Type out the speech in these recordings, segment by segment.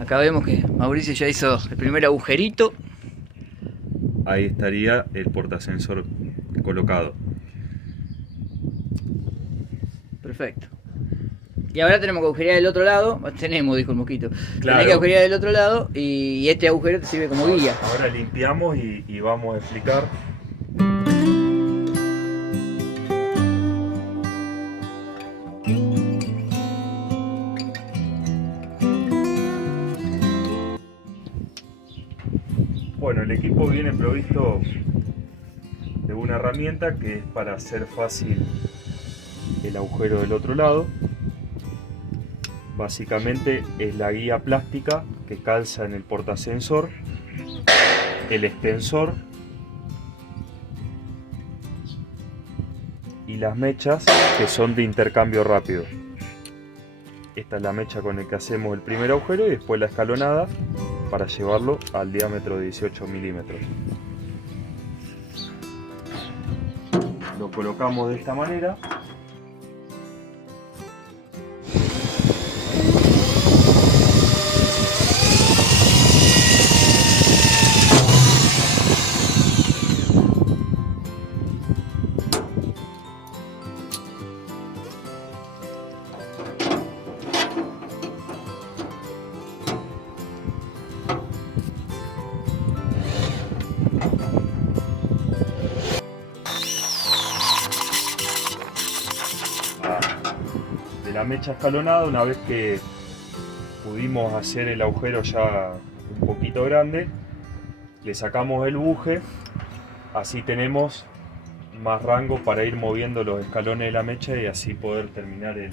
Acá vemos que Mauricio ya hizo el primer agujerito. Ahí estaría el portasensor colocado. Perfecto. Y ahora tenemos que agujerear del otro lado. Tenemos, dijo el mosquito. Claro. Tenés que agujerear del otro lado y este agujero te sirve como guía. Ahora limpiamos y vamos a explicar. Bueno, el equipo viene provisto de una herramienta que es para hacer fácil el agujero del otro lado. Básicamente es la guía plástica que calza en el portasensor, el extensor y las mechas que son de intercambio rápido. Esta es la mecha con la que hacemos el primer agujero y después la escalonada para llevarlo al diámetro de 18 milímetros. Lo colocamos de esta manera. De la mecha escalonada, una vez que pudimos hacer el agujero ya un poquito grande, le sacamos el buje, así tenemos más rango para ir moviendo los escalones de la mecha y así poder terminar el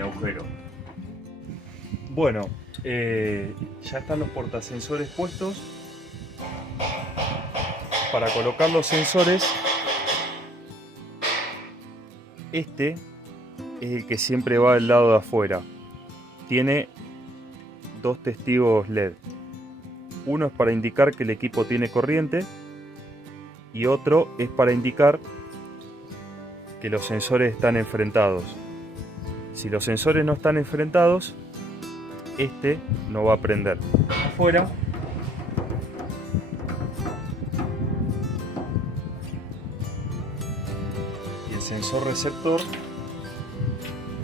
agujero. Bueno, ya están los portasensores puestos. Para colocar los sensores, este es el que siempre va del lado de afuera. Tiene dos testigos LED. Uno es para indicar que el equipo tiene corriente y otro es para indicar que los sensores están enfrentados. Si los sensores no están enfrentados, este no va a prender. Afuera y el sensor receptor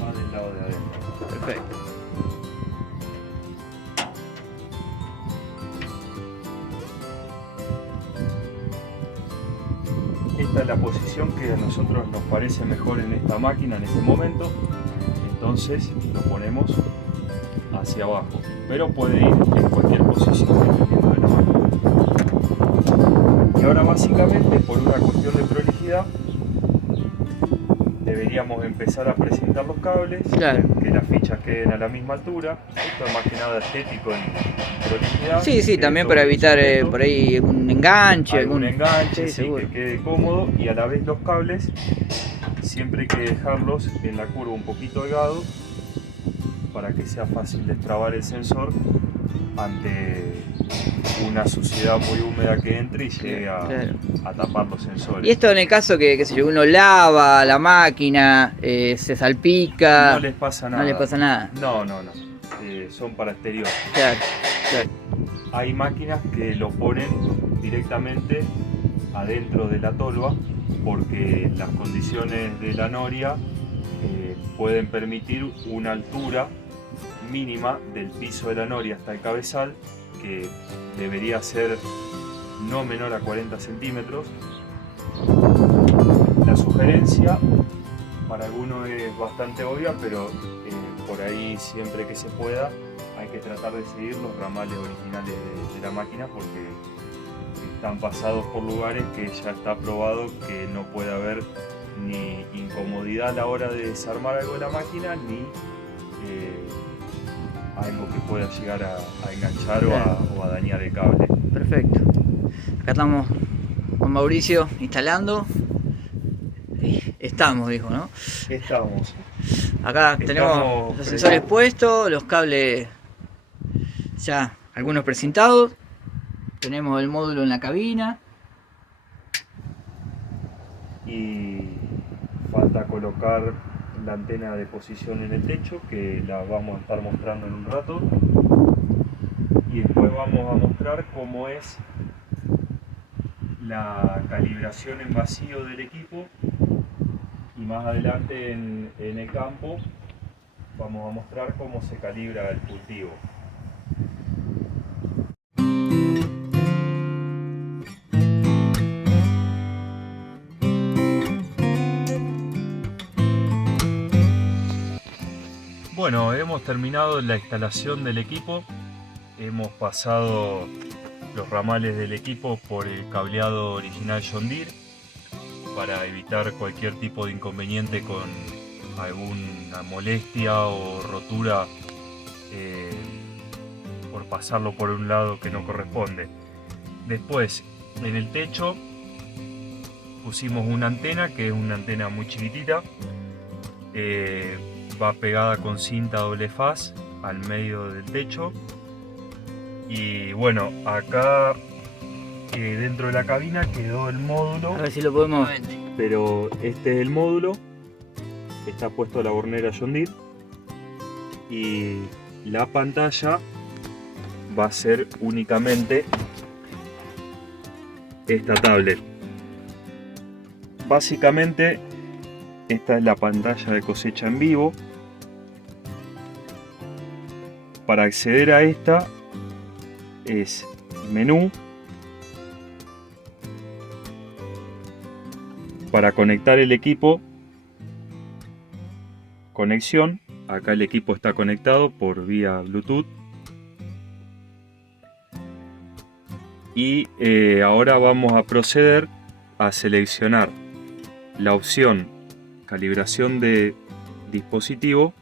va del lado de adentro. Perfecto. Esta es la posición que a nosotros nos parece mejor en esta máquina en este momento. Entonces lo ponemos hacia abajo, pero puede ir en cualquier posición dependiendo de la máquina. Y ahora básicamente, por una cuestión de prolijidad, deberíamos empezar a presentar los cables, Claro. que las fichas queden a la misma altura. Esto es más que nada estético en prolijidad. Sí, sí, que también todo para en evitar sujeto, por ahí un enganche. algún enganche, Sí, sí, seguro. que quede cómodo, y a la vez los cables siempre hay que dejarlos en la curva un poquito holgados para que sea fácil destrabar el sensor ante una suciedad muy húmeda que entre y llegue a tapar los sensores. Y esto en el caso que qué sé yo, uno lava la máquina, se salpica. No les pasa nada. No les pasa nada. No. Son para exterior. Claro, claro. Hay máquinas que lo ponen directamente adentro de la tolva porque las condiciones de la noria pueden permitir una altura mínima del piso de la noria hasta el cabezal, que debería ser no menor a 40 centímetros. La sugerencia para algunos es bastante obvia, pero por ahí siempre que se pueda hay que tratar de seguir los ramales originales de la máquina, porque están pasados por lugares que ya está probado que no puede haber ni incomodidad a la hora de desarmar algo de la máquina, ni algo que pueda llegar a enganchar o a dañar el cable. Perfecto. Acá estamos con Mauricio instalando. Estamos, dijo, ¿no? Estamos. Acá tenemos los sensores puestos, los cables ya algunos presentados. Tenemos el módulo en la cabina. Y falta colocar la antena de posición en el techo, que la vamos a estar mostrando en un rato, y después vamos a mostrar cómo es la calibración en vacío del equipo, y más adelante en el campo vamos a mostrar cómo se calibra el cultivo. Bueno, hemos terminado la instalación del equipo, hemos pasado los ramales del equipo por el cableado original John Deere para evitar cualquier tipo de inconveniente con alguna molestia o rotura por pasarlo por un lado que no corresponde. Después, en el techo pusimos una antena, que es una antena muy chiquitita, va pegada con cinta doble faz al medio del techo. Y bueno, acá dentro de la cabina quedó el módulo. A ver si lo podemos ver. Pero este es el módulo, está puesto la hornera John Deere, y la pantalla va a ser únicamente esta tablet. Básicamente esta es la pantalla de cosecha en vivo. Para acceder a esta es menú, para conectar el equipo, conexión. Acá el equipo está conectado por vía Bluetooth, y ahora vamos a proceder a seleccionar la opción calibración de dispositivo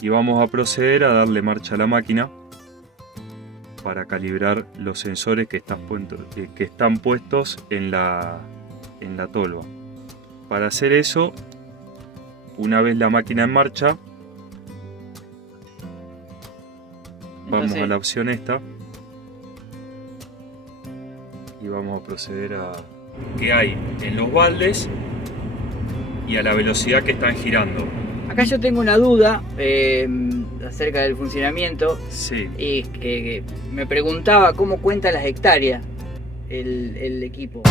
y vamos a proceder a darle marcha a la máquina para calibrar los sensores que están puestos en la tolva. Para hacer eso, una vez la máquina en marcha, vamos a la opción esta y vamos a proceder a qué hay en los baldes y a la velocidad que están girando. Acá yo tengo una duda acerca del funcionamiento. Sí. Y que me preguntaba cómo cuenta las hectáreas el equipo.